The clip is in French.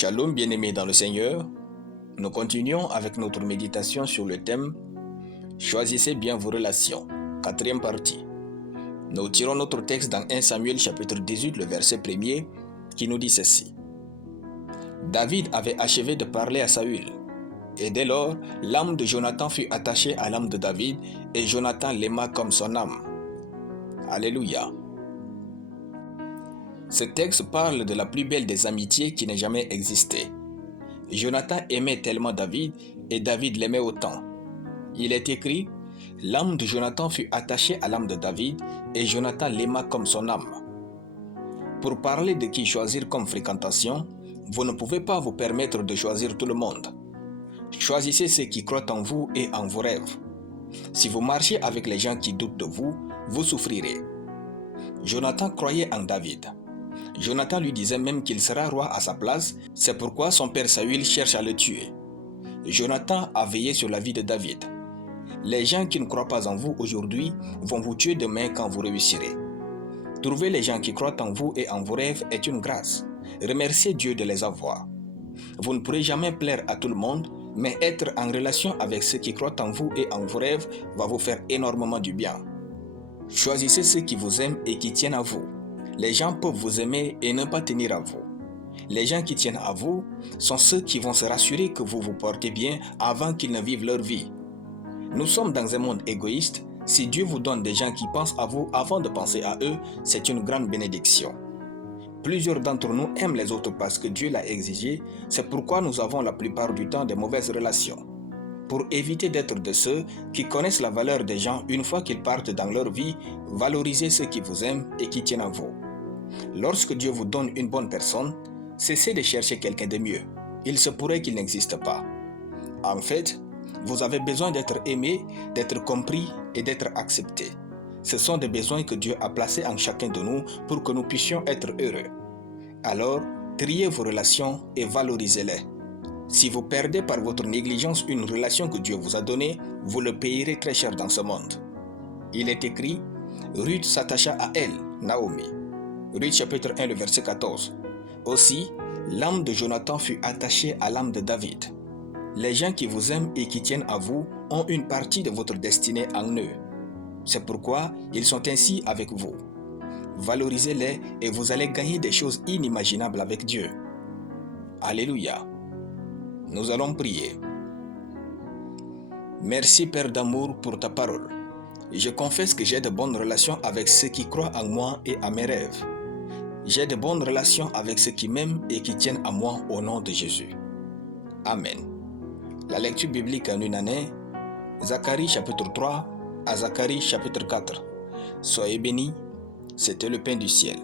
Shalom bien-aimés dans le Seigneur, nous continuons avec notre méditation sur le thème « Choisissez bien vos relations », quatrième partie. Nous tirons notre texte dans 1 Samuel chapitre 18, le verset 1er, qui nous dit ceci. David avait achevé de parler à Saül, et dès lors, l'âme de Jonathan fut attachée à l'âme de David, et Jonathan l'aima comme son âme. Alléluia. Ce texte parle de la plus belle des amitiés qui n'ait jamais existé. Jonathan aimait tellement David et David l'aimait autant. Il est écrit, l'âme de Jonathan fut attachée à l'âme de David et Jonathan l'aima comme son âme. Pour parler de qui choisir comme fréquentation, vous ne pouvez pas vous permettre de choisir tout le monde. Choisissez ceux qui croient en vous et en vos rêves. Si vous marchez avec les gens qui doutent de vous, vous souffrirez. Jonathan croyait en David. Jonathan lui disait même qu'il sera roi à sa place, c'est pourquoi son père Saül cherche à le tuer. Jonathan a veillé sur la vie de David. Les gens qui ne croient pas en vous aujourd'hui vont vous tuer demain quand vous réussirez. Trouver les gens qui croient en vous et en vos rêves est une grâce. Remerciez Dieu de les avoir. Vous ne pourrez jamais plaire à tout le monde, mais être en relation avec ceux qui croient en vous et en vos rêves va vous faire énormément du bien. Choisissez ceux qui vous aiment et qui tiennent à vous. Les gens peuvent vous aimer et ne pas tenir à vous. Les gens qui tiennent à vous sont ceux qui vont se rassurer que vous vous portez bien avant qu'ils ne vivent leur vie. Nous sommes dans un monde égoïste. Si Dieu vous donne des gens qui pensent à vous avant de penser à eux, c'est une grande bénédiction. Plusieurs d'entre nous aiment les autres parce que Dieu l'a exigé, c'est pourquoi nous avons la plupart du temps des mauvaises relations. Pour éviter d'être de ceux qui connaissent la valeur des gens une fois qu'ils partent dans leur vie, valorisez ceux qui vous aiment et qui tiennent à vous. Lorsque Dieu vous donne une bonne personne, cessez de chercher quelqu'un de mieux. Il se pourrait qu'il n'existe pas. En fait, vous avez besoin d'être aimé, d'être compris et d'être accepté. Ce sont des besoins que Dieu a placés en chacun de nous pour que nous puissions être heureux. Alors, triez vos relations et valorisez-les. Si vous perdez par votre négligence une relation que Dieu vous a donnée, vous le payerez très cher dans ce monde. Il est écrit, Ruth s'attacha à elle, Naomi. Ruth chapitre 1, le verset 14. Aussi, l'âme de Jonathan fut attachée à l'âme de David. Les gens qui vous aiment et qui tiennent à vous ont une partie de votre destinée en eux. C'est pourquoi ils sont ainsi avec vous. Valorisez-les et vous allez gagner des choses inimaginables avec Dieu. Alléluia. Nous allons prier. Merci Père d'amour pour ta parole. Je confesse que j'ai de bonnes relations avec ceux qui croient en moi et à mes rêves. J'ai de bonnes relations avec ceux qui m'aiment et qui tiennent à moi au nom de Jésus. Amen. La lecture biblique en une année, Zacharie chapitre 3 à Zacharie chapitre 4. Soyez bénis, c'était le pain du ciel.